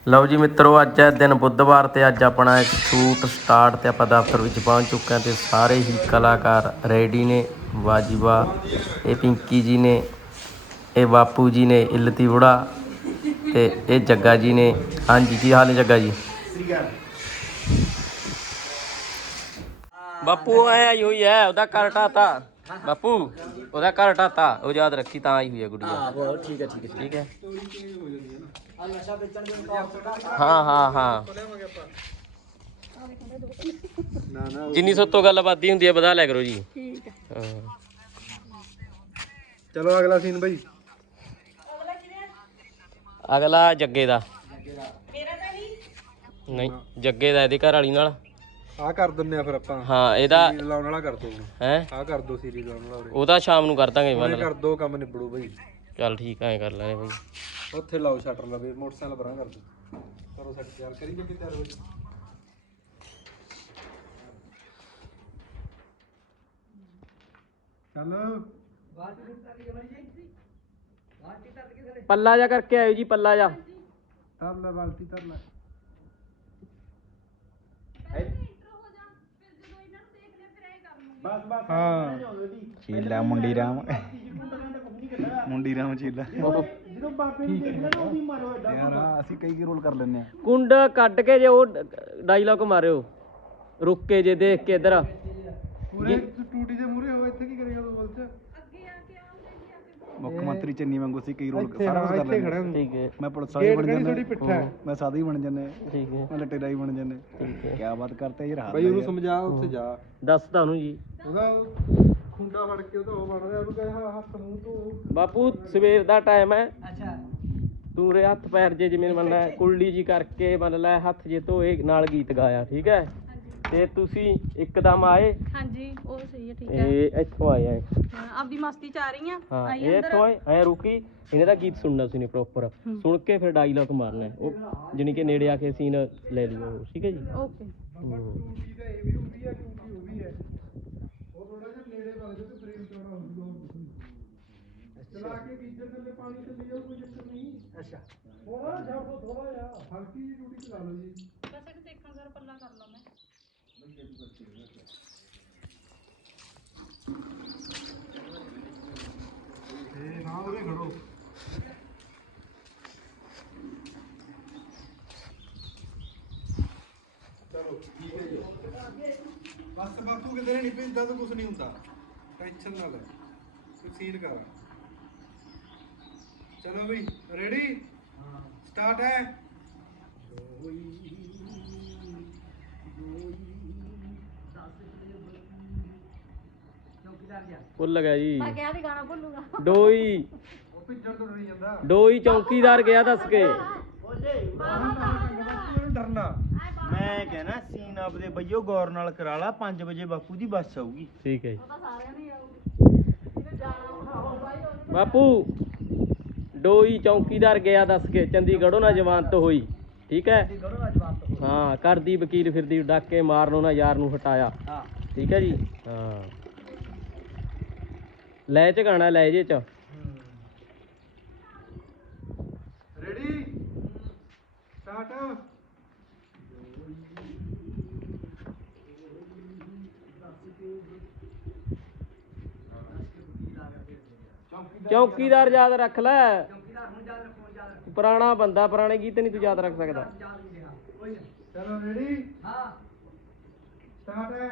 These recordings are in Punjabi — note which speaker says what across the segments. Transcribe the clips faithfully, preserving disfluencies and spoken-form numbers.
Speaker 1: ਲਓ ਜੀ ਮਿੱਤਰੋ, ਅੱਜ ਹੈ ਦਿਨ ਬੁੱਧਵਾਰ ਤੇ ਅੱਜ ਆਪਣਾ ਸ਼ੂਟ ਸਟਾਰਟ ਤੇ ਆਪਾਂ ਦਫ਼ਤਰ ਵਿੱਚ ਪਹੁੰਚ ਚੁੱਕੇ ਹਾਂ ਤੇ ਸਾਰੇ ਹੀ ਕਲਾਕਾਰ ਰੈਡੀ ਨੇ। ਵਾਜੀਵਾ ਇਹ ਪਿੰਕੀ ਜੀ ਨੇ, ਇਹ ਬਾਪੂ ਜੀ ਨੇ ਇਲਤੀ ਬੁੜਾ ਤੇ ਇਹ ਜੱਗਾ ਜੀ ਨੇ। ਹਾਂਜੀ, ਕੀ ਹਾਲ ਹੈ ਜੱਗਾ ਜੀ? ਬਾਪੂ ਆਈ ਹੋਈ ਹੈ, ਉਹਦਾ ਘਰ ਢਾਤਾ। ਬਾਪੂ ਉਹਦਾ ਘਰ ਢਾਤਾ, ਉਹ ਯਾਦ ਰੱਖੀ, ਤਾਂ ਆਈ ਹੋਈ ਹੈ ਗੁੜੀਆ।
Speaker 2: ਠੀਕ ਹੈ ਠੀਕ ਹੈ
Speaker 1: ਠੀਕ ਹੈ। ਹਾਂ ਹਾਂ ਹਾਂ, ਜਿੰਨੀ ਸੋਤੋਂ ਗੱਲ ਬਾਦੀ ਹੁੰਦੀ ਹੈ ਵਧਾ ਲਿਆ ਕਰੋ ਜੀ।
Speaker 2: ਠੀਕ ਹੈ।
Speaker 1: ਹਾਂ
Speaker 3: ਚਲੋ ਅਗਲਾ ਸੀਨ ਬਾਈ।
Speaker 1: ਅਗਲਾ ਜੱਗੇ ਦਾ। ਨਹੀਂ, ਜੱਗੇ ਦਾ ਇਹਦੀ ਘਰ ਵਾਲੀ ਨਾਲ।
Speaker 3: ਆਹ ਕਰ ਦਿੰਨੇ ਆ ਫਿਰ ਆਪਾਂ।
Speaker 1: ਹਾਂ ਇਹਦਾ
Speaker 3: ਲਾਉਣ ਵਾਲਾ ਕਰ ਦੋ।
Speaker 1: ਹੈ
Speaker 3: ਆਹ ਕਰ ਦੋ ਸੀਰੀਜ਼ ਲਾਉਣ ਵਾਲਾ।
Speaker 1: ਉਹਦਾ ਸ਼ਾਮ ਨੂੰ ਕਰ ਦਾਂਗੇ।
Speaker 3: ਉਹਨੇ ਕਰ ਦੋ, ਕੰਮ ਨਿਬੜੂ ਬਾਈ।
Speaker 1: ਚੱਲ ਠੀਕ ਐ, ਕਰ ਲੈਣੇ ਬਾਈ।
Speaker 3: ਉੱਥੇ ਲਾਓ ਸ਼ਟਰ ਲਵੇ, ਮੋਟਰਸਾਈਕਲ ਪਰਾਂ ਕਰ ਦੋ। ਕਰੋ ਸੈੱਟ ਤਿਆਰ ਕਰੀ ਜੱਗੇ, ਤਿਆਰ ਹੋ ਜੀ। ਚੱਲ
Speaker 1: ਪੱਲਾ ਜਾ ਕਰਕੇ ਆਇਓ ਜੀ, ਪੱਲਾ ਜਾ।
Speaker 3: ਤਰ ਲੈ ਬਾਲਟੀ, ਤਰ ਲੈ। ਹਾਂ
Speaker 2: ਚੀਲਾ ਮੁੰਡੀ ਰਾਮ ਮੁੰਡੀ ਰਾਮ ਚੀਲਾ ਯਾਰ ਅਸੀਂ ਕਈ ਕੀ ਰੋਲ ਕਰ ਲੈਨੇ ਆ।
Speaker 1: ਕੁੰਡ ਕੱਢ ਕੇ ਜੇ ਉਹ ਡਾਇਲੌਗ ਮਾਰਿਓ, ਰੁੱਕ ਕੇ ਜੇ ਦੇਖ ਕੇ ਇਧਰ।
Speaker 3: ਪੂਰੇ ਟੂਟੀ ਦੇ ਮੂਹਰੇ ਹੋ, ਇੱਥੇ ਕੀ ਕਰੇਗਾ ਤੂੰ? ਬੋਲ ਚ
Speaker 2: ਮੁੱਖ ਮੰਤਰੀ ਚੰਨੀ ਵਾਂਗੂ ਅਸੀਂ ਕਈ ਰੋਲ ਸਾਰਾ ਕੁਝ ਕਰ ਲੈਨੇ ਆ।
Speaker 1: ਠੀਕ ਹੈ।
Speaker 2: ਮੈਂ ਪੁਲਿਸ ਵਾਲਾ ਬਣ ਜਾਂਦਾ,
Speaker 3: ਥੋੜੀ ਪਿੱਠਾ ਹੈ।
Speaker 2: ਮੈਂ ਸਾਦਾ ਹੀ ਬਣ ਜਾਂਦਾ,
Speaker 1: ਠੀਕ ਹੈ।
Speaker 2: ਮੈਂ ਲਟੇਰਾ ਹੀ ਬਣ ਜਾਂਦਾ।
Speaker 1: ਠੀਕ ਹੈ।
Speaker 2: ਕੀ ਬਾਤ ਕਰਤੇ ਯਾਰ।
Speaker 3: ਬਾਈ ਉਹਨੂੰ ਸਮਝਾ, ਉੱਥੇ ਜਾ।
Speaker 1: ਦੱਸ ਤੁਹਾਨੂੰ ਜੀ।
Speaker 3: ਉਹਦਾ ਖੁੰਡਾ ਫੜ ਕੇ ਉਹਦਾ ਉਹ ਬਣ ਰਿਹਾ, ਉਹਨੂੰ ਕਹੇ ਹੱਥ ਮੂੰਹ ਤੋਂ।
Speaker 1: ਬਾਪੂ ਸਵੇਰ ਦਾ ਟਾਈਮ ਹੈ। ਅੱਛਾ, ਤੂੰ ਰੇ ਹੱਥ ਪੈਰ ਜੇ ਜਿਵੇਂ ਮੰਨ ਲੈ ਕੁਲਡੀ ਜੀ ਕਰਕੇ ਮੰਨ ਲੈ, ਹੱਥ ਜੇ ਧੋਏ ਨਾਲ ਗੀਤ ਗਾਇਆ। ਠੀਕ ਹੈ। ਤੇ ਤੁਸੀਂ ਇੱਕਦਮ ਆਏ।
Speaker 4: ਹਾਂਜੀ, ਉਹ ਸਹੀ ਹੈ। ਠੀਕ ਹੈ।
Speaker 1: ਇਹ ਇੱਥੋਂ ਆਏ ਆ,
Speaker 4: ਆਪਦੀ ਮਸਤੀ ਚ ਆ ਰਹੀ ਆ।
Speaker 1: ਹਾਂ ਇਹ ਇੱਥੋਂ ਆਏ ਐ ਰੁਕੀ। ਇਹਨੇ ਦਾ ਗੀਤ ਸੁਣਨਾ ਸੀ ਨੇ ਪ੍ਰੋਪਰ, ਸੁਣ ਕੇ ਫਿਰ ਡਾਇਲੌਗ ਮਾਰਨਾ। ਉਹ ਜਾਣੀ ਕਿ ਨੇੜੇ ਆ ਕੇ ਸੀਨ ਲੈ ਲਿਓ। ਠੀਕ ਹੈ ਜੀ।
Speaker 4: ਓਕੇ।
Speaker 3: ਟੂਟੀ ਤਾਂ ਇਹ ਵੀ ਹੁੰਦੀ ਹੈ, ਟੂਟੀ ਉਹ ਵੀ ਹੈ। ਉਹ ਥੋੜਾ ਜਿਹਾ ਨੇੜੇ ਵਗ ਜਾਓ ਤੇ ਫਰੇਮ ਚੌੜਾ ਹੋ ਜੂਗਾ। ਚਲਾ ਕੇ ਗੀਜ਼ਰ ਥੱਲੇ ਪਾਣੀ ਚੱਲੀ ਜਾਊ, ਕੋਈ ਚੱਕਰ ਨਹੀਂ। ਅੱਛਾ, ਥੋੜਾ ਜਿਹਾ ਥੋੜਾ ਜਿਹਾ ਹਲਕੀ ਜਿਹੀ ਟੂਟੀ ਚਲਾ ਲਓ ਜੀ।
Speaker 4: ਬਸ ਇਹ ਦੇਖਣ ਸਰ ਪੱਲਾ ਕਰ ਲਾਂ ਮੈਂ।
Speaker 3: ਤੇ ਨਾ ਉਹਦੇ ਖੜੋ। ਚਲੋ ਠੀਕ ਹੈ ਜੀ। ਬਸ ਬਾਪੂ ਕਿਤੇ ਨਹੀਂ ਭੇਜਦਾ ਤਾਂ ਕੁਝ ਨਹੀਂ ਹੁੰਦਾ, ਟੈਨਸ਼ਨ ਨਾ ਲੈ। ਤੂੰ ਸੀਨ ਕਰ। ਚਲੋ ਬਈ, ਰੈਡੀ? ਹਾਂ, ਸਟਾਰਟ ਹੈ।
Speaker 1: ਭੁੱਲ ਗਿਆ ਜੀ।
Speaker 4: ਮੈਂ ਕਿਹਾ ਵੀ ਗਾਣਾ ਭੁੱਲੂਗਾ।
Speaker 1: ਡੋਈ
Speaker 3: ਉਹ ਭਿੱਜਣ ਤੋਂ ਡਰੀ ਜਾਂਦਾ।
Speaker 1: ਡੋਈ ਚੌਂਕੀਦਾਰ ਗਿਆ ਦੱਸ ਕੇ।
Speaker 3: ਡਰਨਾ
Speaker 2: ਮੈਂ ਕਹਿਣਾ ਸੀਨ ਆਪਦੇ ਬਈਓ ਗੌਰ ਨਾਲ ਕਰਾ ਲਾ। ਪੰਜ ਵਜੇ ਬਾਪੂ ਦੀ ਬੱਸ ਆਊਗੀ।
Speaker 1: ਠੀਕ ਹੈ ਜੀ।
Speaker 4: ਉਹ ਤਾਂ ਸਾਰਿਆਂ ਨੂੰ ਹੀ ਆਊਗੀ।
Speaker 1: ਬਾਪੂ ਡੋਈ ਚੌਂਕੀਦਾਰ ਗਿਆ ਦੱਸ ਕੇ, ਚੰਡੀਗੜ੍ਹੋਂ ਨਾ ਜਮਾਨਤ ਹੋਈ। ਠੀਕ ਹੈ। ਹਾਂ, ਕਰਦੀ ਵਕੀਲ ਫਿਰਦੀ, ਡਾਕੇ ਮਾਰਨੋਂ ਨਾ ਯਾਰ ਨੂੰ ਹਟਾਇਆ। ਠੀਕ ਹੈ ਜੀ। ਹਾਂ, ਲੈ ਚ ਗਾਣਾ, ਲੈ ਜੇ ਚ।
Speaker 3: ਰੈਡੀ? ਸਟਾਰਟ।
Speaker 1: ਚੌਕੀਦਾਰ ਯਾਦ ਰੱਖ ਲੈ। ਪੁਰਾਣਾ ਬੰਦਾ, ਪੁਰਾਣੇ ਗੀਤ ਨਹੀਂ ਤੂੰ ਯਾਦ ਰੱਖ ਸਕਦਾ।
Speaker 3: ਚਲੋ ਰੈਡੀ? ਹਾਂ, ਸਟਾਰਟ ਹੈ।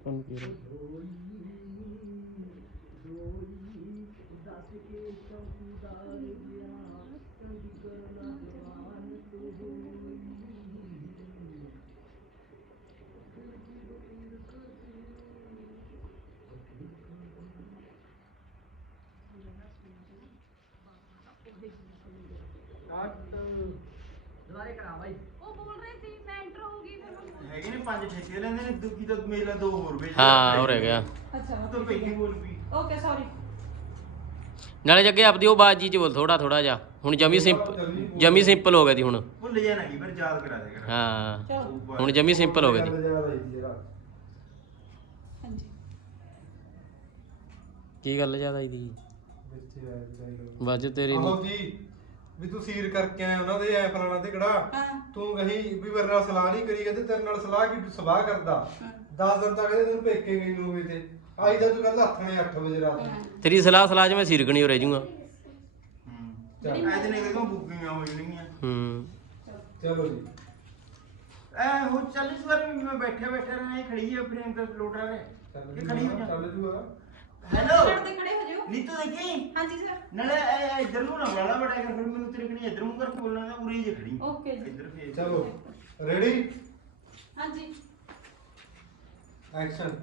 Speaker 2: ਦੁਬਾਰੇ ਕਰਾ ਬਾਈ।
Speaker 4: ਉਹ ਬੋਲ ਰਹੇ ਸੀ ਮੈਂ ਐਂਟਰ ਹੋ ਗਈ ਫਿਰ।
Speaker 2: ਹੈਗੇ ਨੇ ਪੰਜ ਠੇਕੇ ਲੈਂਦੇ ਨੇ, ਦੁੱਕੀ ਤੋਂ ਮੇਲਾ ਦੋ ਹੋਰ ਵੇਚ।
Speaker 1: ਹਾਂ, ਹੋ ਗਿਆ।
Speaker 4: ਅੱਛਾ,
Speaker 2: ਤੂੰ ਪਹਿਲੀ ਬੋਲ ਵੀ।
Speaker 4: Okay sorry.
Speaker 1: ਨਾਲੇ ਜੱਗੇ ਆਪਦੀ ਉਹ ਬਾਜੀ ਚ ਬੋਲ ਥੋੜਾ ਥੋੜਾ ਜਿਹਾ। ਹੁਣ ਜਮੀ ਸਿੰਪਲ, ਜਮੀ ਸਿੰਪਲ ਹੋ ਗਿਆ ਦੀ ਹੁਣ।
Speaker 2: ਭੁੱਲ ਜਾਣਾ ਕੀ, ਫਿਰ ਯਾਦ ਕਰਾ ਦੇ ਕਰ।
Speaker 1: ਹਾਂ, ਹੁਣ ਜਮੀ ਸਿੰਪਲ ਹੋ ਗਿਆ ਦੀ।
Speaker 4: ਹਾਂਜੀ,
Speaker 1: ਕੀ ਗੱਲ ਜ਼ਿਆਦਾ ਆਈ ਦੀ? ਵਜ ਤੇਰੀ
Speaker 3: ਆਹੋ ਜੀ, ਵੀ ਤੂੰ ਸੀਰ ਕਰਕੇ ਆਇਆ ਉਹਨਾਂ ਦੇ ਐ ਫਲਾਣਾ ਤੇ ਕਿਹੜਾ
Speaker 5: ਹਾਂ
Speaker 3: ਤੂੰ ਕਹੀਂ ਵੀ ਮੇਰੇ ਨਾਲ ਸਲਾਹ ਨਹੀਂ ਕਰੀ ਕਹਿੰਦੇ ਤੇਰੇ ਨਾਲ ਸਲਾਹ ਕੀ ਸਵਾਹ ਕਰਦਾ ਦਸ ਦਿਨ ਤੱਕ ਕਹਿੰਦੇ ਤੈਨੂੰ ਪੇਕੇ ਗਈ ਨੂੰ ਹੋਵੇ ਤੇ ਆਈ ਤਾਂ ਤੂੰ ਕਹਿੰਦਾ ਹੱਥਣੇ ਅੱਠ ਵਜੇ ਰਾਤ ਨੂੰ
Speaker 1: ਤੇਰੀ ਸਲਾਹ ਸਲਾਹ ਚ ਮੈਂ ਸਿਰਕਣੀ ਹੋ ਰਹਿ ਜਾਊਂਗਾ।
Speaker 3: ਚੱਲ
Speaker 2: ਐਦੇ ਨੇ ਕਿਉਂ ਬੁੱਕੀਆਂ ਹੋ ਜਾਣਗੀਆਂ
Speaker 1: ਹੂੰ
Speaker 3: ਚਲੋ ਜੀ
Speaker 2: ਐ ਹੋ ਚੱਲ ਇਸ ਵਾਰ ਵੀ ਮੈਂ ਬੈਠਿਆ ਬੈਠਾ ਰਹਿਣਾ ਇਹ ਖੜੀ ਹੈ ਫਰੇਮ ਤੇ ਲੋਟ ਰਹੇ
Speaker 3: ਚੱਲ
Speaker 2: ਇਹ ਖੜੀ ਹੋ ਜਾ
Speaker 3: ਚੱਲ ਜੂਗਾ
Speaker 2: ਹੈਲੋ
Speaker 5: ਤੇ ਖੜੇ ਹੋ ਜਾਓ।
Speaker 2: ਨੀਤੂ ਦੇਖੀ
Speaker 5: ਹਾਂਜੀ ਸਰ
Speaker 2: ਨਾਲੇ ਇਹ ਇੱਧਰ ਨੂੰ ਨਾ ਵਾਲਾ ਬੜਾ ਕਰ ਫਿਰ ਮੈਨੂੰ ਤੇਰੇ ਕਣੀ ਇੱਧਰ ਨੂੰ ਕਰਕੇ ਬੋਲਣਾ ਤਾਂ ਉਰੀ ਜੇ ਖੜੀ
Speaker 5: ਓਕੇ ਜੀ
Speaker 2: ਇੱਧਰ ਫੇਰ
Speaker 3: ਚਲੋ ਰੈਡੀ
Speaker 5: ਹਾਂਜੀ
Speaker 3: ਐਕਸ਼ਨ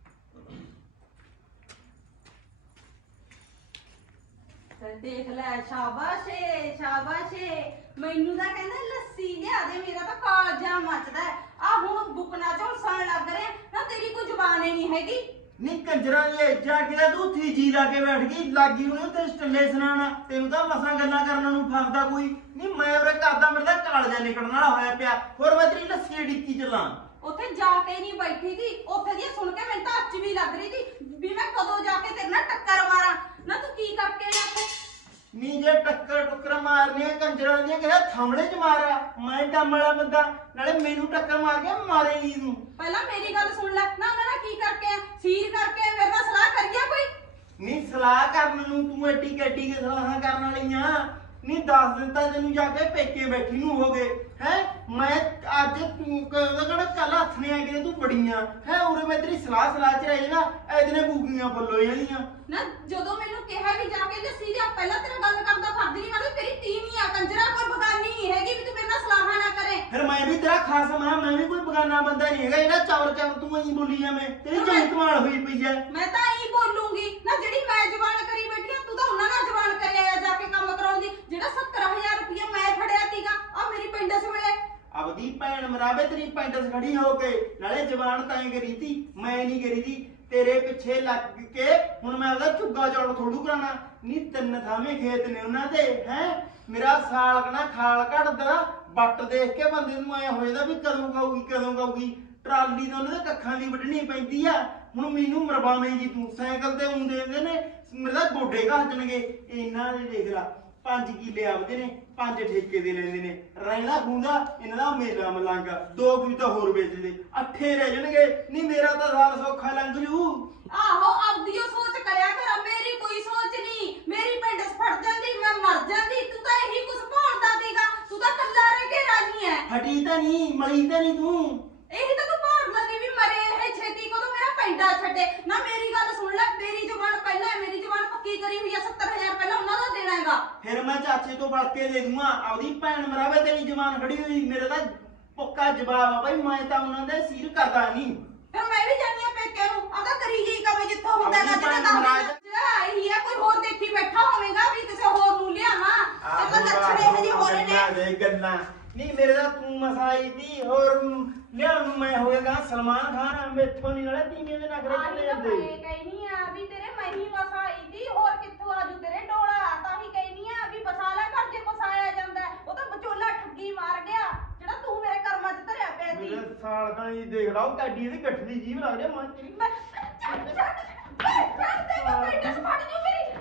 Speaker 5: ਤੇ ਦੇਖ ਲੈ ਸ਼ਾਬਾਸ਼ ਏ ਸ਼ਾਬਾਸ਼ ਏ ਮੈਨੂੰ ਤਾਂ ਕਹਿੰਦਾ ਲੱਸੀ ਲਿਆ ਦੇ ਮੇਰਾ ਤਾਂ ਕਾਲਜਾ ਮੱਚਦਾ ਆ ਹੁਣ ਬੁਕਣਾ ਝੋਲਸਣ ਲੱਗ ਰਿਹਾ ਨਾ ਤੇਰੀ ਕੋਈ ਜ਼ੁਬਾਨ ਹੀ ਨਹੀਂ ਹੈਗੀ
Speaker 2: ਨੀ ਕੰਜਰਾਂ ਦੀ ਜਾ ਕੇ ਤਾਂ ਤੂੰ ਉੱਥੇ ਜੀ ਲਾ ਕੇ ਬੈਠ ਗਈ ਲੱਗੀ ਉਹਨੂੰ ਤੇ ਸਟੱਲੇ ਸੁਣਾਣਾ ਤੈਨੂੰ ਤਾਂ ਮਸਾਂ ਗੱਲਾਂ ਕਰਨ ਨੂੰ ਫਸਦਾ ਕੋਈ ਨੀ ਮੈਂ ਉਰੇ ਕਰਦਾ ਮੇਰੇ ਤਾਂ ਕਾਲਜਾ ਨਿਕਲਣ ਵਾਲਾ ਹੋਇਆ ਪਿਆ ਹੋਰ ਮੈਂ ਤੇਰੀ ਲੱਸੀ ਡਿੱਕੀ ਚੱਲਾਂ
Speaker 5: ਉੱਥੇ ਜਾ ਕੇ ਨਹੀਂ ਬੈਠੀ ਸੀ ਉੱਥੇ ਦੀ ਸੁਣ ਕੇ ਮੈਨੂੰ ਤਾਂ ਅੱਚ ਵੀ ਲੱਗ ਰਹੀ ਸੀ ਵੀ ਮੈਂ ਕਦੋਂ ਜਾ ਕੇ ਤੇਰੇ ਨਾਲ ਟੱਕਰ ਮਾਰਾਂ ਨਾ ਤੂੰ ਕੀ ਕਰਕੇ ਆਇਆ ਉੱਥੇ
Speaker 2: ਨੀ ਜੇ ਟੱਕਰ ਟੁੱਕਰ ਮਾਰਨੀ ਹੈ ਕੰਜਰਾਂ ਦੀਆਂ ਕਿਹਾ ਥੰਮੜੇ ਚ ਮਾਰਿਆ ਮੈਂ ਕੰਮ ਵਾਲਾ ਬੰਦਾ ਨਾਲੇ ਮੈਨੂੰ ਟੱਕਰ ਮਾਰ ਕੇ ਮਾਰੇਗੀ ਤੂੰ
Speaker 5: ਪਹਿਲਾਂ ਮੇਰੀ ਗੱਲ ਸੁਣ ਲੈ ਨਾ ਉਹਨਾਂ ਨਾਲ ਕੀ ਕਰਕੇ ਆ ਸੀਰ ਕਰਕੇ ਮੇਰੇ ਨਾਲ ਸਲਾਹ ਕਰੀਆ ਕੋਈ
Speaker 2: ਨੀ ਸਲਾਹ ਕਰਨ ਨੂੰ ਤੂੰ ਐਡੀ ਕੱਡੀ ਕੇ ਸਲਾਹਾਂ ਕਰਨ ਵਾਲੀਆਂ ਨੀ ਦਸ ਦਿਨ ਤਾਂ ਤੈਨੂੰ ਜਾ ਕੇ ਪੇਕੇ ਬੈਠੀ ਨੂੰ ਹੋ ਗਏ ਹੈ ਮੈਂ ਅੱਜ ਤੂੰ ਉਹਦਾ ਕਿਹੜਾ ਕੱਲ ਹੱਥ ਨੇ ਆ ਕੇ ਤੂੰ ਬੜੀਆਂ ਹੈ ਉਰੇ ਮੈਂ ਤੇਰੀ ਸਲਾਹ ਸਲਾਹ ਚ ਰਹੀ ਨਾ ਇਹਦੇ ਬੂਗੀਆਂ ਫੁੱਲੋ ਜਾਂਦੀਆਂ
Speaker 5: ਨਾ ਜਦੋਂ ਮੈਨੂੰ ਕਿਹਾ ਵੀ ਜਾ ਕੇ ਲੱਸੀ ਲਿਆ ਪਹਿਲਾਂ ਤੇਰਾ ਗੱਲ ਕਰਦਾ ਫਰਜ਼ ਨਹੀਂ ਮੰਨਦਾ ਤੇਰੀ ਤੀਵੀਂ ਆ ਕੰਜਰਾ ਕੋਈ ਬਗਾਨੀ ਨਹੀਂ ਹੈਗੀ ਵੀ ਤੂੰ ਮੇਰੇ ਨਾਲ ਸਲਾਹਾਂ ਨਾ ਕਰੇ
Speaker 2: ਫਿਰ ਮੈਂ ਵੀ ਤੇਰਾ ਖਾਸਮ ਹਾਂ ਮੈਂ ਵੀ ਕੋਈ ਬਗਾਨਾ ਬੰਦਾ ਨਹੀਂ ਹੈਗਾ ਜਿਹੜਾ ਚੌਰ ਚੌਰ ਤੂੰ ਐਂ ਬੋਲੀ ਜਾਵੇਂ ਤੇਰੀ ਜਾਨ ਕਮਾਲ ਹੋਈ ਪਈ ਐ
Speaker 5: ਮੈਂ ਤਾਂ ਇਹੀ ਬੋਲੂੰਗੀ ਨਾ ਜਿਹੜੀ ਮੈਂ ਜ਼ਬਾਨ ਕਰੀ ਬੈਠੀ ਆ ਤੂੰ ਤਾਂ ਉਹਨਾਂ ਨਾਲ ਜ਼ਬਾਨ ਕਰਿਆ ਆ ਜਾ ਕੇ ਕੰਮ ਕਰਾਉਂਦੀ ਜਿਹੜਾ ਸੱਤਰ ਹਜ਼ਾਰ ਰੁਪਇਆ ਮੈਂ ਫੜਿਆ ਸੀਗਾ ਆ ਮੇਰੀ ਪਿੰਡ ਇਸ ਵੇਲੇ
Speaker 2: ਆਪਦੀ ਭੈਣ ਮਰਾਵੇ ਤੇਰੀ ਪੈਂਟਸ ਖੜੀ ਹੋ ਕੇ ਨਾਲੇ ਜਵਾਨ ਤਾਂ ਕਰੀ ਤੀ ਮੈਂ ਨਹੀਂ ਕਰੀ ਤੀ ਤੇਰੇ ਪਿੱਛੇ ਲੱਗ ਕੇ ਹੁਣ ਮੈਂ ਉਹਦਾ ਚੁੱਗਾ ਚੌੜ ਥੋੜੂ ਕਰਾਣਾ ਨੀ ਤਿੰਨ ਥਾਵੇਂ ਖੇਤ ਨੇ ਉਹਨਾਂ ਦੇ ਹੈ ਮੇਰਾ ਸਾਲ ਕਣਾ ਖਾਲ ਘੜਦਾ ਬੱਟ ਦੇਖ ਕੇ ਬੰਦੇ ਨੂੰ ਆਇਆ ਹੋ ਜਾਂਦਾ ਵੀ ਕਦੋਂ ਗਾਊਗੀ ਕਦੋਂ ਗਾਊਗੀ ਟਰਾਲੀ ਤੋਂ ਉਹਨਾਂ ਦੇ ਕੱਖਾਂ ਦੀ ਵੱਢਣੀ ਪੈਂਦੀ ਆ ਹੁਣ ਮੈਨੂੰ ਮਰਵਾਵੇਂਗੀ ਤੂੰ ਸਾਈਕਲ ਤੇ ਉਂ ਦੇ ਦਿੰਦੇ ਨੇ ਮੇਰੇ ਤਾਂ ਗੋਡੇ ਘਾਟਣਗੇ ਇਹਨਾਂ ਦੇ ਦੇਖ ਲਾ ਪੰਜ ਕਿੱਲੇ ਆਪਦੇ ਨੇ ਪੰਜ ਠੇਕੇ ਦੇ ਲੈਂਦੇ ਨੇ ਰਹਿਣਾ ਖੂੰਦਾ ਇਹਨਾਂ ਦਾ ਮੇਲਾ ਮਲੰਗਾ ਦੋ ਕੁ ਤਾਂ ਹੋਰ ਵੇਚਦੇ ਅੱਠੇ ਰਹਿ ਜਾਣਗੇ ਨਹੀਂ ਮੇਰਾ ਤਾਂ ਸਾਲ ਸੌਖਾ ਲੰਘ ਜੂ
Speaker 5: ਆਹੋ ਆਪਦੀ ਉਹ ਸੋਚ ਕਰਿਆ ਕਰ ਮੇਰੀ ਕੋਈ ਸੋਚ ਨਹੀਂ ਮੇਰੀ ਪਿੰਡ ਫੜ ਜਾਂਦੀ ਮੈਂ ਮਰ ਜਾਂਦੀ ਤੂੰ ਤਾਂ ਇਹੀ ਕੁਝ ਭਾਲਦਾ ਸੀਗਾ ਤੂੰ ਤਾਂ ਕੱਲਾ ਰਹਿ ਕੇ ਰਾਜੀ ਐ
Speaker 2: ਹਟੀ ਤਾਂ ਨਹੀਂ ਮਲੀ ਤਾਂ ਨਹੀਂ ਤੂੰ
Speaker 5: ਇਹੀ ਤਾਂ ਤੂੰ ਭਾਲਦਾ ਸੀ ਵੀ ਮਰੇ ਇਹ ਛੇਤੀ ਕਦੋਂ ਮੇਰਾ ਪੈਂਡਾ ਛੱਡੇ ਨਾ ਮੇਰੀ ਗੱਲ ਸੁਣ ਲੈ ਮੇਰੀ ਜ਼ੁਬਾਨ ਪਹਿਲਾਂ ਹੈ ਮੇਰੀ ਜ਼ੁਬਾਨ ਪੱਕੀ ਕਰੀ ਹੋਈ ਆ ਸੱਤਰ ਹਜ਼ਾਰ ਪਹਿਲਾਂ ਉਹਨਾਂ ਦਾ ਦੇਣਾ ਹੈਗਾ
Speaker 2: ਫਿਰ ਮੈਂ ਚਾਚੇ ਤੋਂ ਫੜ ਕੇ ਦੇ ਦੂੰਗਾ ਆਪਦੀ ਭੈਣ ਮਰਾਵੇ ਤੇਰੀ ਜਵਾਨ ਖੜੀ ਹੋਈ ਮੇਰੇ ਤਾਂ ਪੱਕਾ ਜਵਾਬ ਆ ਬਈ ਮੈਂ ਤਾਂ ਉਹਨਾਂ ਦੇ ਸਿਰ ਕਰਦਾ ਨਹੀਂ
Speaker 5: ਫਿਰ ਮੈਂ ਵੀ ਜਾਨੀ ਆ ਪੇਕੇ ਨੂੰ ਆਦਾ ਕਰੀ ਜੀ ਕੰਮ ਜਿੱਥੋਂ ਹੁੰਦਾ ਨਾ
Speaker 2: ਆਪਣੀ
Speaker 5: ਜਿਹੜਾ
Speaker 2: ਭੈਣ ਮਹਾਰਾਜ
Speaker 5: ਕੰਮ ਆਈ ਆ ਕੋਈ ਹੋਰ ਦੇਖੀ ਬੈਠਾ ਹੋਵੇਗਾ ਵੀ ਕਿਸੇ ਹੋਰ ਨੂੰ ਲਿਆਵਾਂ ਤੇ ਤਾਂ ਲੱਛਣੇ ਇਹੋ ਜਿਹੇ ਹੋ ਰਹੇ ਨੇ
Speaker 2: ਨੇ ਗੱਲਾਂ ਨਹੀਂ ਮੇਰੇ ਦਾ ਤੂੰ ਮਸਾਈ ਦੀ ਹੋਰ ਲਿਆਉਣ ਨੂੰ ਮੈਂ ਹੋਏਗਾ ਸਲਮਾਨ ਖਾਨ ਮੇਥੋਂ ਨਹੀਂ ਨਾਲੇ ਤੀਵੇਂ ਦੇ ਨਖਰੇ ਚੱਲੇ ਜਾਂਦੇ
Speaker 4: ਮੈਂ ਕਹਿਨੀ ਆ ਵੀ ਤੇਰੇ ਮਹੀਂ ਵਸਾਈ ਦੀ ਹੋਰ ਕਿੱਥੋਂ ਆਜੂ ਤੇਰੇ ਡੋਲਾ ਤਾਂ ਹੀ ਕਹਿਨੀ ਆ ਵੀ ਵਸਾ ਲੈ ਘਰ ਜੇ ਵਸਾਇਆ ਜਾਂਦਾ ਹੈ। ਉਹ ਤਾਂ ਵਿਚੋਲਾ ਠੱਗੀ ਮਾਰ ਗਿਆ ਜਿਹੜਾ ਤੂੰ ਮੇਰੇ ਕਰਮਾਂ 'ਚ ਧਰਿਆ ਪਿਆ ਸੀ
Speaker 2: ਮੇਰੇ ਸਾਲ ਕਣੀ ਦੇਖ ਲਾ ਉਹ ਕਾਡੀ ਦੀ ਗੱਠ ਦੀ ਜੀਭ ਲੱਗ ਰਿਹਾ ਮਾਂ ਤੇਰੀ
Speaker 4: ਮੈਂ ਛੱਡ ਛੱਡ ਛੱਡ ਛੱਡ ਦੇ ਮੈਂ ਪੈਂਟਸ ਫੜ ਜੂ ਮੇਰੀ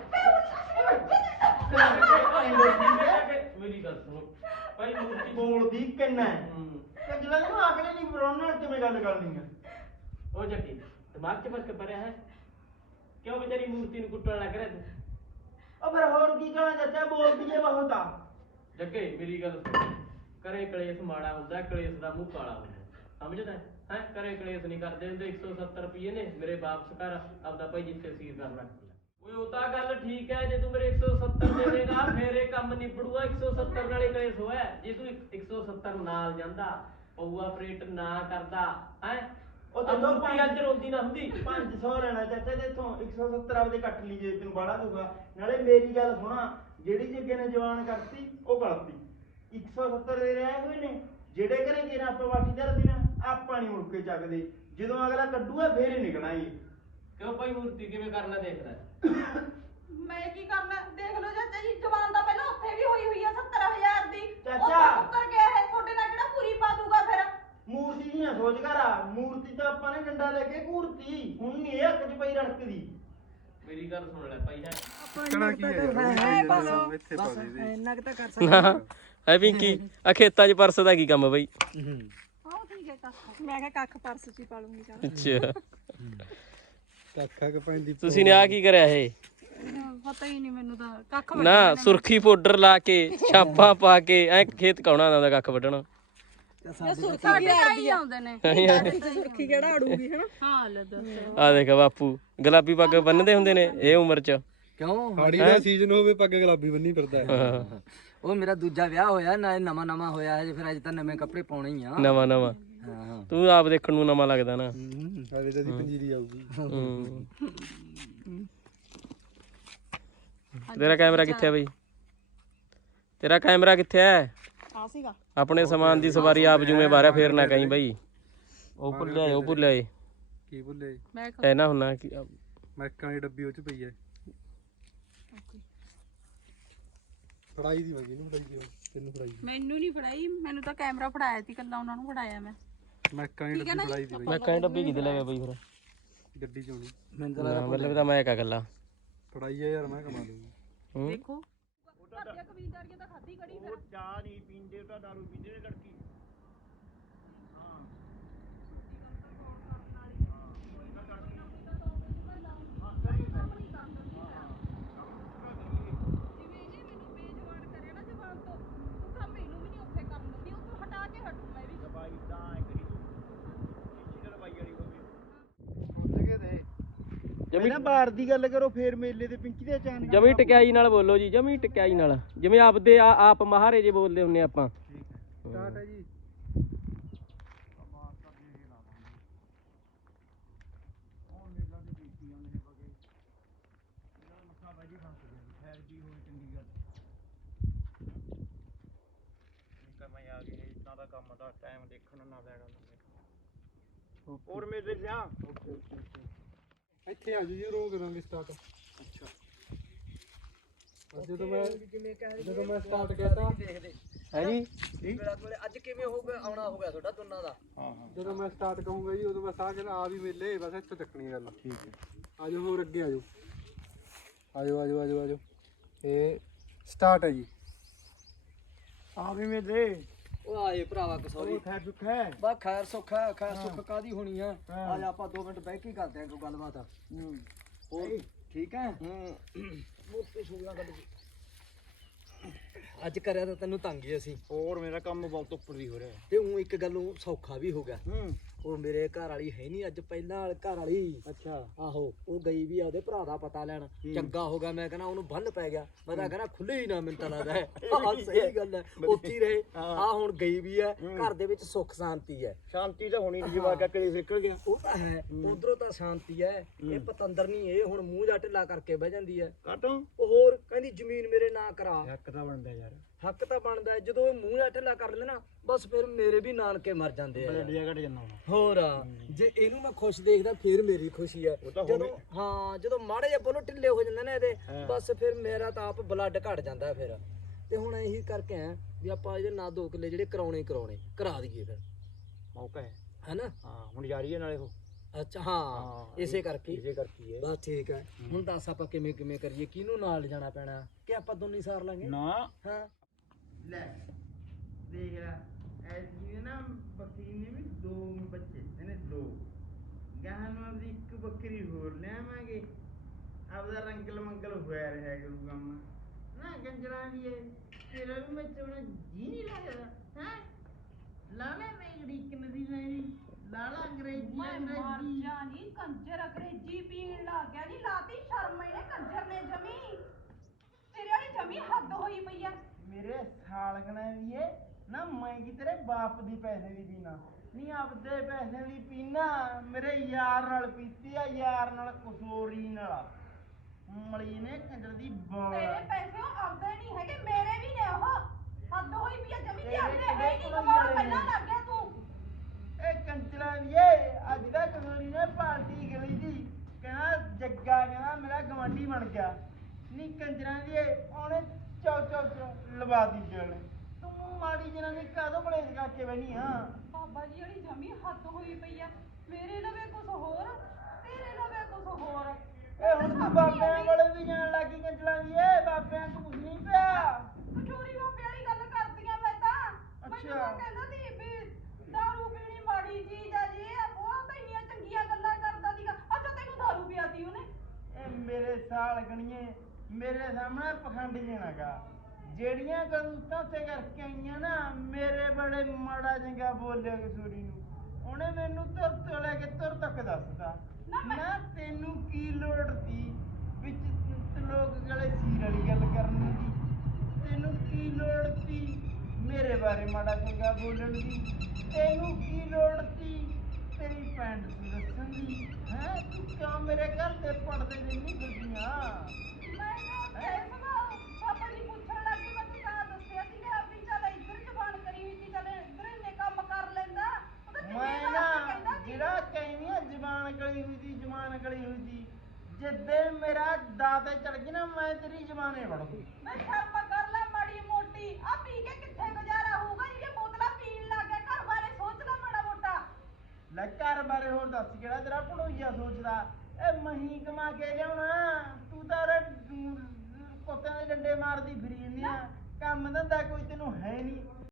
Speaker 1: ਮੇਰੀ ਗੱਲ ਸੁਣੋ ਭਾਈ ਮੂਰਤੀ
Speaker 2: ਬੋਲਦੀ ਕਿੰਨਾ ਹੈ
Speaker 1: ਹੂੰ
Speaker 2: ਤੇ ਜਿਹੜਾ ਨੂੰ ਆਖਣੇ ਨਹੀਂ ਬਰੋਨਾ ਕਿਵੇਂ ਗੱਲ ਕਰਨੀ ਹੈ
Speaker 1: ਉਹ ਜੱਗੀ ਦਿਮਾਗ 'ਚ ਫਰਕ ਪਰਿਆ ਹੈ ਕਿਉਂ ਵਿਚਾਰੀ ਮੂਰਤੀ ਨੂੰ ਕੁੱਟਣ ਲੱਗ ਰਿਹਾ ਤੂੰ
Speaker 2: ਉਹ ਫਿਰ ਹੋਰ ਕੀ ਕਹਾਂ ਚਾਚਾ ਬੋਲਦੀ ਏ ਬਹੁਤ ਆ
Speaker 1: ਜੱਗੇ ਮੇਰੀ ਗੱਲ ਸੁਣ ਕਰੇ ਕਲੇਸ਼ ਮਾੜਾ ਹੁੰਦਾ ਕਲੇਸ਼ ਦਾ ਮੂੰਹ ਕਾਲਾ ਹੁੰਦਾ ਸਮਝਦਾ ਹੈ ਕਰੇ ਕਲੇਸ਼ ਨਹੀਂ ਕਰਦੇ ਹੁੰਦੇ ਇੱਕ ਸੌ ਸੱਤਰ ਰੁਪਏ ਨੇ ਮੇਰੇ ਵਾਪਸ ਕਰ ਆਪਦਾ ਭਾਈ ਜਿੱਥੇ ਸੀਰ ਕਰਨਾ ਓਏ ਉਹ ਤਾਂ ਗੱਲ ਠੀਕ ਹੈ ਜੇ ਤੂੰ ਮੇਰੇ ਇੱਕ ਸੌ ਸੱਤਰ ਦੇ ਦੇਗਾ ਫੇਰ ਇਹ ਕੰਮ ਨਿਬੜੂਗਾ ਇੱਕ ਸੌ ਸੱਤਰ ਨਾਲੇ ਕਲੇਸ਼ ਹੋਇਆ ਜੇ ਤੂੰ ਇੱਕ ਸੌ ਸੱਤਰ ਨਾਲ ਜਾਂਦਾ ਪਊਆ ਆਪਰੇਟ ਨਾ ਕਰਦਾ ਹੈ
Speaker 2: ਉਹ
Speaker 1: ਉਹ
Speaker 2: ਜਦੋਂ
Speaker 1: ਮੂਰਤੀ ਅੱਜ ਰੋਂਦੀ ਨਾ ਹੁੰਦੀ
Speaker 2: ਪੰਜ ਸੌ ਲੈਣਾ ਚਾਚਾ ਤੇ ਇਥੋਂ ਇੱਕ ਸੌ ਸੱਤਰ ਆਪਦੇ ਕੱਟ ਲਈਏ ਤੈਨੂੰ ਬਾੜਾ ਦੂਗਾ ਨਾਲੇ ਮੇਰੀ ਗੱਲ ਸੁਣਾ ਜਿਹੜੀ ਜੱਗੇ ਨੇ ਜਵਾਨ ਕਰਤੀ ਉਹ ਗਲਤੀ ਇੱਕ ਸੌ ਸੱਤਰ ਦੇ ਰਹੇ ਹੋਏ ਨੇ ਜਿਹੜੇ ਘਰੇ ਜੇ ਆਪਾਂ ਵਾਟੀ ਧਰਦੀ ਨਾ ਆਪਾਂ ਨਹੀਂ ਮੁੜ ਕੇ ਚੱਕਦੇ ਜਦੋਂ ਅਗਲਾ ਕੱਢੂਗਾ ਫੇਰ ਹੀ ਨਿਕਲਣਾ ਈ
Speaker 1: ਕਿਉਂ ਭਾਈ ਮੂਰਤੀ ਕਿਵੇਂ ਕਰਨਾ ਦੇਖਦਾ
Speaker 4: ਮੈਂ ਕੀ ਕਰਨਾ ਦੇਖ ਲਓ ਚਾਚਾ ਜੀ ਜਵਾਨ ਦਾ ਪਹਿਲਾਂ ਉੱਥੇ ਵੀ ਹੋਈ ਹੋਈ ਆ ਸੱਤਰ ਹਜ਼ਾਰ ਦੀ
Speaker 2: ਚਾਚਾ।
Speaker 4: ਉਹ ਮੁੱਕਰ ਗਿਆ ਹੈ ਤੁਹਾਡੇ ਨਾਲ ਕਿਹੜਾ ਪੂਰੀ ਪਾ ਦੂਗਾ ਫਿਰ
Speaker 2: ਮੂਰਤੀ ਦੀ ਨਾ ਸੋਚ ਕਰ ਆ ਮੂਰਤੀ ਤਾਂ ਆਪਾਂ ਨੇ ਡੰਡਾ ਲੈ ਕੇ ਘੂਰਤੀ ਹੁਣ ਨਹੀਂ ਇਹ ਹੱਕ 'ਚ ਪਈ ਰੜਕਦੀ
Speaker 1: ਮੇਰੀ ਗੱਲ ਸੁਣ ਲੈ ਭਾਈ ਹੈ
Speaker 3: ਕਣਾ ਕੀ ਹੈ ਯਾਰ ਇੱਥੇ ਪਾ ਦੇ
Speaker 6: ਇੰਨਾ ਕੁ ਤਾਂ ਕਰ ਸਕਦਾ
Speaker 1: ਐ ਪਿੰਕੀ ਆ ਖੇਤਾਂ 'ਚ ਪਰਸ ਦਾ ਕੀ ਕੰਮ ਬਈ
Speaker 6: ਆਹ ਠੀਕ ਹੈ ਕੱਖ ਮੈਂ ਕਿਹਾ ਕੱਖ ਪਰਸ ਚ ਹੀ ਪਾ ਲੂੰਗੀ ਚੱਲ
Speaker 1: ਅੱਛਾ
Speaker 3: ਕੱਖਾ ਕ ਪੈਂਦੀ
Speaker 1: ਤੁਸੀਂ ਨੇ ਆ ਕੀ ਕਰਿਆ ਇਹ
Speaker 6: ਪਤਾ ਹੀ ਨਹੀਂ ਮੈਨੂੰ ਤਾਂ ਕੱਖ
Speaker 1: ਨਾ ਸੁਰਖੀ ਪਾਊਡਰ ਲਾ ਕੇ ਛਾਪਾਂ ਪਾ ਕੇ ਐ ਖੇਤ ਕਾਉਣਾ ਆਉਂਦਾ ਕੱਖ ਵੱਢਣਾ
Speaker 6: ਸੁਰਖੀ ਆਉਂਦੀ ਆਉਂਦੇ ਨੇ ਸੁਰਖੀ ਕਿਹੜਾ ਅੜੂਗੀ ਹਨਾ ਹਾਂ ਲੈ ਦੱਸ
Speaker 1: ਆ ਦੇਖ ਬਾਪੂ ਗੁਲਾਬੀ ਪੱਗ ਬੰਨਦੇ ਹੁੰਦੇ ਨੇ ਇਹ ਉਮਰ 'ਚ
Speaker 7: ਕਿਉਂ
Speaker 3: ਹਾੜੀ ਦਾ ਸੀਜ਼ਨ ਹੋਵੇ ਪੱਗ ਗੁਲਾਬੀ ਬੰਨੀ ਫਿਰਦਾ ਹੈ
Speaker 7: ਉਹ ਮੇਰਾ ਦੂਜਾ ਵਿਆਹ ਹੋਇਆ ਨਾ ਨਵਾਂ ਨਵਾਂ ਹੋਇਆ ਹਜੇ ਫਿਰ ਅਜੇ ਤਾਂ ਨਵੇਂ ਕੱਪੜੇ ਪਾਉਣੇ ਹੀ ਆ
Speaker 1: ਨਵਾਂ ਨਵਾਂ
Speaker 7: ਹਾਂ ਹਾਂ
Speaker 1: ਤੂੰ ਆਪ ਦੇਖਣ ਨੂੰ ਨਵਾਂ ਲੱਗਦਾ ਨਾ
Speaker 3: ਹਾਲੇ ਤਾਂ ਦੀ ਪੰਜੀਰੀ ਆਊਗੀ
Speaker 1: ਹੂੰ। ਤੇਰਾ ਕੈਮਰਾ ਕਿੱਥੇ ਹੈ ਬਈ ਤੇਰਾ ਕੈਮਰਾ ਕਿੱਥੇ ਹੈ
Speaker 6: ਆ ਸੀਗਾ
Speaker 1: ਆਪਣੇ ਸਮਾਨ ਦੀ ਸਵਾਰੀ ਆਪ ਜ਼ਿੰਮੇਵਾਰ ਹੈ ਫੇਰ ਨਾ ਕਹੀਂ ਬਈ ਉਹ ਭੁੱਲਿਆ ਉਹ ਭੁੱਲਿਆ
Speaker 3: ਕੀ ਬੋਲੇ
Speaker 6: ਮੈਂ
Speaker 1: ਐ ਨਾ ਹੁੰਨਾ ਕਿ
Speaker 3: ਮੈਕਾਂ ਦੀ ਡੱਬੀ ਉਹ ਚ ਪਈ ਹੈ ਫੜਾਈ ਦੀ ਵਗੀ ਨੂੰ ਫੜਾਈ ਦੀ ਤੈਨੂੰ ਫੜਾਈ
Speaker 6: ਮੈਨੂੰ ਨਹੀਂ ਫੜਾਈ ਮੈਨੂੰ ਤਾਂ ਕੈਮਰਾ ਫੜਾਇਆ ਸੀ ਕੱਲਾ ਉਹਨਾਂ ਨੂੰ ਫੜਾਇਆ ਮੈਂ
Speaker 3: ਮੈਕਾਂ ਦੀ ਡੱਬੀ ਫੜਾਈ ਦੀ
Speaker 1: ਮੈਂ ਕਹੀਂ ਡੱਬੀ ਕਿਤੇ ਲੈ ਗਿਆ ਬਈ ਫਿਰ
Speaker 3: ਗੱਡੀ ਚ ਹੋਣੀ
Speaker 7: ਮੈਨੂੰ ਤਾਂ
Speaker 1: ਨਾ ਮਤਲਬ ਤਾਂ ਮੈਂ ਕਾ ਗੱਲਾਂ
Speaker 3: ਫੜਾਈ ਆ ਯਾਰ ਮੈਂ ਕਮਾ ਲੂੰਗੀ
Speaker 1: ਹੂੰ
Speaker 6: ਦੇਖੋ
Speaker 2: ਚਾਹ ਨਹੀਂ ਪੀਂਦੇ ਉਹ ਤਾਂ ਦਾਰੂ ਪੀਂਦੇ ਨੇ ਲੜਕੀ
Speaker 1: ਜਮੀ
Speaker 2: ਪਹਿਲਾਂ ਬਾਹਰ ਦੀ ਗੱਲ ਕਰੋ ਫੇਰ ਮੇਲੇ ਦੇ ਪਿੰਕੀ ਦੇ ਅਚਾਨਕ
Speaker 1: ਜਮੀ ਟਕਿਆਈ ਨਾਲ ਬੋਲੋ ਜੀ ਜਮੀ ਟਕਿਆਈ ਨਾਲ ਜਿਵੇਂ ਆਪਦੇ ਆ- ਆਪ ਮਹਾਰੇ ਜੇ ਬੋਲਦੇ ਹੁੰਨੇ ਆਪਾਂ
Speaker 3: ਸਟਾਰਟ ਹੈ ਜੀ
Speaker 2: ਕੰਮ ਦਾ ਟਾਈਮ ਦੇਖਣ ਨਾ ਲੈਗਾ ਹੋਰ ਮੇਲੇ ਜਾ
Speaker 3: ਇੱਥੇ ਆ ਜੀ ਰੋ ਕਰਾਂਗੇ ਸਟਾਰਟ ਅੱਛਾ ਜਦੋਂ ਮੈਂ ਜਦੋਂ ਮੈਂ ਸਟਾਰਟ ਕਰਤਾ
Speaker 1: ਹੈ ਜੀ
Speaker 7: ਅੱਜ ਕਿਵੇਂ ਹੋਊਗਾ ਆਉਣਾ ਹੋਊਗਾ ਤੁਹਾਡਾ ਦੋਨਾਂ ਦਾ
Speaker 3: ਜਦੋਂ ਮੈਂ ਸਟਾਰਟ ਕਹੂੰਗਾ ਜੀ ਉਦੋਂ ਬਸ ਆ ਕਹਿੰਦਾ ਆ ਵੀ ਮੇਲੇ ਬਸ ਇੱਥੇ ਚੱਕਣੀ ਗੱਲ ਠੀਕ ਹੈ ਆਜੋ ਹੋਰ ਅੱਗੇ ਆਜੋ ਆਜੋ ਆਜੋ ਆਜੋ ਆਜੋ ਇਹ ਸਟਾਰਟ ਹੈ ਜੀ
Speaker 2: ਆ ਵੀ ਮੇਲੇ
Speaker 7: ਉਹ ਆਏ ਭਰਾਵਾ ਕਸੌਰੀ
Speaker 2: ਖੈਰ ਸੁੱਖ ਹੈ
Speaker 7: ਬਾ ਖੈਰ ਸੁੱਖ ਹੈ ਖੈਰ ਸੁੱਖ ਕਾਦੀ ਹੋਣੀ ਆ ਅੱਜ ਆਪਾਂ ਦੋ ਮਿੰਟ ਬਹਿ ਕੇ ਹੀ ਕਰਦੇ ਆਂ ਕੋਈ ਗੱਲਬਾਤ
Speaker 2: ਹੂੰ
Speaker 7: ਹੋਰ ਠੀਕ ਹੈ
Speaker 2: ਹੂੰ
Speaker 7: ਮੋਟੇ ਸ਼ੂਗਲਾਂ ਕੱਢ ਕੇ ਅੱਜ ਕਰਿਆ ਤਾਂ ਤੈਨੂੰ ਤੰਗ ਹੀ ਅਸੀਂ
Speaker 2: ਹੋਰ ਮੇਰਾ ਕੰਮ ਬਹੁਤ ਉੱਪਰ ਦੀ ਹੋ ਰਿਹਾ
Speaker 7: ਤੇ ਉਹ ਇੱਕ ਗੱਲੋਂ ਸੌਖਾ ਵੀ ਹੋ ਗਿਆ
Speaker 2: ਹੂੰ
Speaker 7: ਉਹ ਮੇਰੇ ਘਰ ਵਾਲੀ ਹੈ ਨਹੀਂ ਅੱਜ ਪਹਿਲਾਂ ਵਾਲੀ ਘਰ ਵਾਲੀ
Speaker 2: ਅੱਛਾ
Speaker 7: ਆਹੋ ਉਹ ਗਈ ਵੀ ਆ ਉਹਦੇ ਭਰਾ ਦਾ ਪਤਾ ਲੈਣ ਚੰਗਾ ਹੋ ਗਿਆ ਮੈਂ ਕਹਿੰਦਾ ਉਹਨੂੰ ਬੰਨ ਪੈ ਗਿਆ ਮੈਂ ਤਾਂ ਕਹਿੰਦਾ ਖੁੱਲੇ ਹੀ ਨਾ ਮੈਨੂੰ ਤਾਂ ਲੱਗਦਾ ਹੈ ਆਹ ਸਹੀ ਗੱਲ ਹੈ ਉੱਥੇ ਹੀ ਰਹੇ ਆ ਹੁਣ ਗਈ ਵੀ ਹੈ ਘਰ ਦੇ ਵਿੱਚ ਸੁੱਖ ਸ਼ਾਂਤੀ ਹੈ
Speaker 2: ਸ਼ਾਂਤੀ ਤਾਂ ਹੋਣੀ ਨਹੀਂ ਜਵਾ ਕੇ ਕਲੇਸ਼ ਨਿਕਲ ਗਿਆ
Speaker 7: ਉਹ ਤਾਂ ਹੈ ਉਧਰੋਂ ਤਾਂ ਸ਼ਾਂਤੀ ਹੈ ਇਹ ਪਤੰਦਰ ਨਹੀਂ ਇਹ ਹੁਣ ਮੂੰਹ ਜਾ ਢਿੱਲਾ ਕਰਕੇ ਬਹਿ ਜਾਂਦੀ ਹੈ
Speaker 2: ਕਾਟੋ
Speaker 7: ਉਹ ਹੋਰ ਕਹਿੰਦੀ ਜ਼ਮੀਨ ਮੇਰੇ ਨਾਂ ਕਰਾ
Speaker 2: ਹੱਕ ਤਾਂ ਬਣਦਾ ਯਾਰ
Speaker 7: ਹੱਕ ਤਾਂ ਬਣਦਾ ਹੈ, ਜਦੋਂ ਇਹ ਮੂੰਹ ਜਾ ਢਿੱਲਾ ਕਰ ਲੈਂਦੇ ਨਾ ਬਸ ਫਿਰ ਮੇਰੇ ਵੀ ਨਾਨਕੇ ਮਰ ਜਾਂਦੇ ਆ
Speaker 2: ਬਲੇਡੀਆ ਘਟ ਜਾਂਦਾ ਹੁਣ
Speaker 7: ਹੋਰ ਜੇ ਇਹਨੂੰ ਮੈਂ ਖੁਸ਼ ਦੇਖਦਾ ਫਿਰ ਮੇਰੀ ਖੁਸ਼ੀ ਹੈ
Speaker 2: ਉਹ ਤਾਂ
Speaker 7: ਜਦੋਂ ਹਾਂ ਜਦੋਂ ਮਾੜੇ ਜਿਹੇ ਬੋਲੋ ਢਿੱਲੇ ਹੋ ਜਾਂਦੇ ਨੇ ਇਹਦੇ ਬਸ ਫਿਰ ਮੇਰਾ ਤਾਂ ਆਪ ਬਲੱਡ ਘਟ ਜਾਂਦਾ ਫਿਰ ਤੇ ਹੁਣ ਇਹੀ ਕਰਕੇ ਆ ਵੀ ਆਪਾਂ ਇਹਦੇ ਨਾਲ ਦੋ ਕਿੱਲੇ ਜਿਹੜੇ ਕਰਾਉਣੇ ਹੀ ਕਰਾਉਣੇ ਕਰਾ ਦਈਏ ਫਿਰ
Speaker 2: ਮੌਕਾ ਹੈ
Speaker 7: ਹੈਨਾ
Speaker 2: ਹਾਂ ਹੁਣ ਜਾਰੀ ਹੈ ਨਾਲੇ ਉਹ
Speaker 7: ਅੱਛਾ ਹਾਂ ਇਸੇ ਕਰਕੇ ਹੀ।
Speaker 2: ਇਸੇ ਕਰਕੇ ਹੈ
Speaker 7: ਬਸ ਠੀਕ ਹੈ ਹੁਣ ਦੱਸ ਆਪਾਂ ਕਿਵੇਂ ਕਿਵੇਂ ਕਰੀਏ ਕਿਹਨੂੰ ਨਾਲ ਲਿਜਾਣਾ ਪੈਣਾ ਕਿ ਆਪਾਂ ਦੋਨੇ ਸਾਰ ਲਾਂਗੇ
Speaker 2: ਨਾ
Speaker 7: ਹਾਂ
Speaker 2: ਲੈ ਦੇਖ ਲੈ ਐਸੀ ਨਾ ਬੱਕਰੀ ਨੇ ਵੀ ਦੋ ਬੱਚੇ ਇਹਨੇ ਦੋ ਗਾਹਾਂ ਨੂੰ ਆਪਦੀ ਇੱਕ ਬੱਕਰੀ ਹੋਰ ਲਿਆਵਾਂਗੇ ਆਪਦਾ ਰੰਗਲ ਮੰਗਲ ਹੋਇਆ ਰਿਹਾ ਗੁਰੂ ਕੰਮ ਨਾ ਗੰਜਰਾਂ ਦੀ ਇਹ ਤੇਰਾ ਵੀ ਮੈਂ ਚਾਹਣਾ ਜੀ ਨਹੀਂ ਲੱਗਦਾ ਹੈ ਲਾਲੇ ਮੇਗੜੀ ਕਿੰਨੀ ਨਹੀਂ ਲਾਲਾ ਅੰਗਰੇਜ਼ੀ
Speaker 4: ਮੈਂ ਮਰ
Speaker 2: ਅੰਗਰੇਜ਼ੀ
Speaker 4: ਜਾਣੀ ਕੰਜਰ ਅੰਗਰੇਜ਼ੀ ਪੀਣ ਲੱਗ ਗਿਆ ਜੀ ਲਾਤੀ ਸ਼ਰਮ ਇਹਨੇ ਕੰਜਰ ਨੇ ਜਮੀ ਤੇਰੇ ਵਾਲੀ ਜਮੀ ਹੱਦ ਹੋਈ ਪਈ ਆ
Speaker 2: ਮੇਰੇ ਸਾਲਗਣਾ ਵੀ ਏ ਨਾ ਮੈਂ ਕੀ ਤੇਰੇ ਬਾਪ ਦੀ ਪੈਸੇ ਦੀ ਪੀਣਾ ਨਹੀਂ ਆਪਦੇ ਪੈਸੇ ਦੀ ਪੀਣਾ ਮੇਰੇ ਯਾਰ ਨਾਲ ਪੀਤੀ ਆ ਯਾਰ ਨਾਲ ਕਸੋਰੀ ਨਾਲ ਮਲੀ ਨੇ ਕੰਜਰ ਦੀ ਬਾਲ
Speaker 4: ਤੇਰੇ ਪੈਸੇ ਉਹ ਆਪਦੇ ਨਹੀਂ ਹੈਗੇ ਮੇਰੇ ਵੀ ਨੇ ਉਹ ਹੱਦ ਹੋਈ ਪਈ ਆ ਜਮੀ ਤੇ
Speaker 2: ਤੇਰੇ
Speaker 4: ਆਪਦੇ ਹੈ ਹੀ ਨਹੀਂ
Speaker 2: ਕਿਹੜੇ
Speaker 4: ਕਮਾਉਣ
Speaker 2: ਕੋਲ
Speaker 4: ਪਹਿਲਾਂ ਲੱਗ ਗਿਆ ਤੂੰ
Speaker 2: ਇਹ ਕੰਜਰਾਂ ਦੀ ਏ ਅੱਜ ਦਾ ਕਸੋਰੀ ਨੇ ਪਾਰਟੀ ਗਲੀ ਦੀ ਕਹਿੰਦਾ ਜੱਗਾ ਕਹਿੰਦਾ ਮੇਰਾ ਗਵਾਂਢੀ ਬਣ ਗਿਆ ਨਹੀਂ ਕੰਜਰਾਂ ਦੀ ਏ ਉਹਨੇ ਚੌ ਚੌ ਚੌ ਲਵਾ ਦੀ ਜਣ ਤੂੰ ਮਾੜੀ ਜਨਾਂ ਦੀ ਕਾਦੋਂ ਬਲੇਸ ਕਰਕੇ ਬੈਣੀ ਆ
Speaker 4: ਬਾਬਾ ਜੀ ਵਾਲੀ ਜਮੀ ਹੱਦ ਹੋਈ ਪਈ ਆ ਮੇਰੇ ਲਵੇ ਕੁਝ ਹੋਰ ਤੇਰੇ ਲਵੇ ਕੁਝ ਹੋਰ
Speaker 2: ਇਹ ਹੁਣ ਤੂੰ ਬਾਬਿਆਂ ਕੋਲੇ ਵੀ ਜਾਣ ਲੱਗੀ ਕੰਜਲਾਂ ਦੀ ਏ ਬਾਬਿਆਂ ਤੋਂ ਕੁਝ ਨਹੀਂ ਪਿਆ
Speaker 4: ਤੂੰ ਚੋਰੀ ਬਾਬੇ ਵਾਲੀ ਗੱਲ ਕਰਦੀਆਂ ਮੈਂ ਤਾਂ ਮੈਨੂੰ
Speaker 2: ਅੱਛਾ।
Speaker 4: ਤਾਂ ਕਹਿੰਦਾ ਸੀ ਵੀ ਦਾਰੂ ਪੀਣੀ ਮਾੜੀ ਚੀਜ਼ ਆ ਜੀ ਉਹ ਤਾਂ ਇੰਨੀਆਂ ਚੰਗੀਆਂ ਗੱਲਾਂ ਕਰਦਾ ਸੀਗਾ ਅੱਛਾ ਤੈਨੂੰ ਦਾਰੂ ਪਿਆਤੀ ਉਹਨੇ
Speaker 2: ਇਹ ਮੇਰੇ ਸਾਲ ਗਣੀਏ ਮੇਰੇ ਸਾਹਮਣੇ ਪਖੰਡ ਜਣਾਗਾ ਜਿਹੜੀਆਂ ਕਰੂਤਾਂ ਤੇ ਕਰਕੇ ਆਈਆਂ ਨਾ ਮੇਰੇ ਬੜੇ ਮਾੜਾ ਚੰਗਾ ਬੋਲਿਆ ਕਸੂਰੀ ਨੂੰ ਉਹਨੇ ਮੈਨੂੰ ਤੁਰ ਤੋਂ ਲੈ ਕੇ ਤੁਰ ਤੱਕ ਦੱਸਦਾ ਨਾ ਤੈਨੂੰ ਕੀ ਲੋੜ ਸੀ ਵਿੱਚ ਤੇ ਲੋਕ ਗਲੇ ਸੀਰ ਵਾਲੀ ਗੱਲ ਕਰਨ ਦੀ ਤੈਨੂੰ ਕੀ ਲੋੜ ਸੀ ਮੇਰੇ ਬਾਰੇ ਮਾੜਾ ਚੰਗਾ ਬੋਲਣ ਦੀ ਤੈਨੂੰ ਕੀ ਲੋੜ ਸੀ ਤੇਰੀ ਭੈਣ ਨੂੰ ਦੱਸਣ ਦੀ ਹੈ ਤੂੰ ਕਿਉਂ ਮੇਰੇ ਘਰ ਦੇ ਪੜਦੇ ਦੇ ਨਹੀਂ ਫਿਰਦੀਆਂ
Speaker 4: ਮੈਂ ਨਾ ਫੇਰ ਪਾਪਾ ਜੀ ਪੁੱਛਣ ਲੱਗੇ ਮੈਂ ਤਾਂ ਦੱਸਿਆ ਸੀਗਾ ਵੀ ਚੱਲ ਇੱਧਰ ਜ਼ਬਾਨ ਕਰੀ ਹੋਈ ਸੀ ਚੱਲ ਇੱਧਰ ਇੰਨੇ ਕੰਮ ਕਰ ਲੈਂਦਾ ਉਹ ਤਾਂ ਚੰਗੀ
Speaker 2: ਮੈਂ
Speaker 4: ਗੱਲ
Speaker 2: ਨਾ
Speaker 4: ਕਹਿੰਦਾ ਸੀ
Speaker 2: ਜਿਹੜਾ ਕਹਿੰਦੀਆਂ ਜ਼ਬਾਨ ਗਲੀ ਹੋਈ ਸੀ ਜ਼ਬਾਨ ਗਲੀ ਹੋਈ ਸੀ ਜਿੱਦੇ ਮੇਰਾ ਦਾਤੇ ਚੜ ਗਈ ਨਾ ਮੈਂ ਤੇਰੀ ਜ਼ਬਾਨੇ ਵੜ ਦੂੰ
Speaker 4: ਮੈਂ ਸ਼ਰਮ ਕਰ ਲੈ ਮਾੜੀ ਮੋਟੀ ਆ ਪੀ ਕੇ ਕਿੱਥੇ ਗੁਜ਼ਾਰਾ ਹੋਊਗਾ ਜਿਹੜੀਆਂ ਬੋਤਲਾਂ ਪੀਣ ਲੱਗ ਗਿਆ ਘਰ ਬਾਰੇ ਸੋਚ ਲੈ ਮਾੜਾ ਮੋਟਾ
Speaker 2: ਲੈ ਘਰ ਬਾਰੇ ਹੋਰ ਦੱਸ ਕਿਹੜਾ ਤੇਰਾ ਭੜੋਈਆ ਸੋਚਦਾ ਇਹ ਮਹੀਂ ਕਮਾ ਕੇ ਲਿਆਉਣਾ ਤੂੰ ਤਾਂ ਉਰੇ, ਅਮ, ਕੁੱਤਿਆਂ ਦੇ ਡੰਡੇ ਮਾਰਦੀ ਫਿਰੀ ਜਾਂਦੀ ਆ ਕੰਮ ਧੰਦਾ ਕੋਈ ਤੈਨੂੰ ਹੈ ਨਹੀਂ